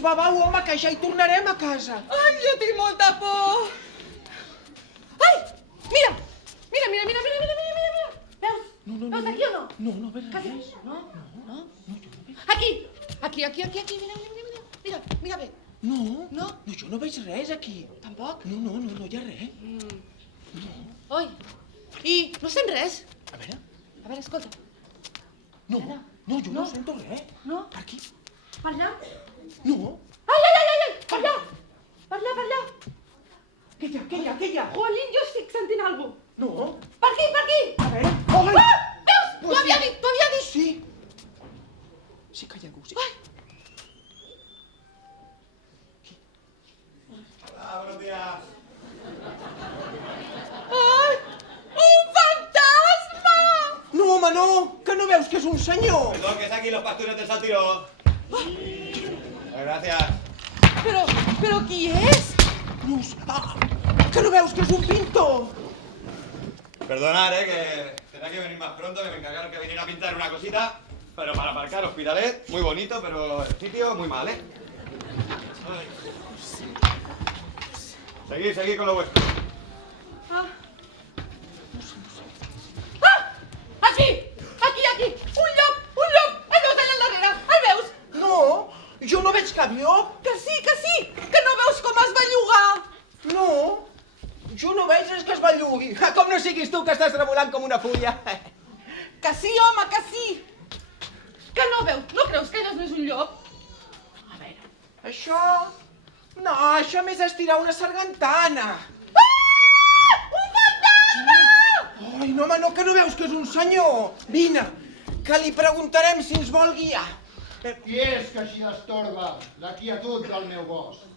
babau, home, que ja hi tornarem a casa. Ai, jo tinc molta por. Ai, mira. Veus? Veus aquí o no? No veig res. No? Aquí, mira bé. No, jo no veig res aquí. Tampoc? No hi ha res. Oi, i no sent res? A veure, Escolta. jo no sento res. No? Per aquí? Per allà? No. Ai, per allà. Què hi ha? Jolín, jo estic sentint alguna cosa. No. Per aquí. A veure. Ai! Veus? T'ho havia dit. Sí. Sí que hi ha algú, sí. Ai. Hola, buenos días. Ai, un fantasma! No, home, no, que no veus que és un senyor. Perdón, que es aquí los pastores del Saltiro. Gracias. Però qui és? Que no veus que és un pintor. Perdonad, que tenía que venir más pronto, que me encargaron que viniera a pintar una cosita, pero para aparcar Hospitalet, muy bonito, pero el sitio muy mal, Seguid con lo vuestro. Aquí! Un llop! El veus allà darrere? El veus? No, jo no veig cap llop. Que sí! Que no veus com es belluga? No, jo no veig res que es bellugui. Com no siguis tu, que estàs tremolant com una fúria. Que sí, home, que sí! Que no veus? No creus que allò no és un llop? A veure... Això... No, això més és tirar una sargantana. Un fantasma! Ai, no, home, no, que no veus que és un senyor. Vine, que li preguntarem si ens vol guiar. Qui és que així estorba la quietud del meu bosc?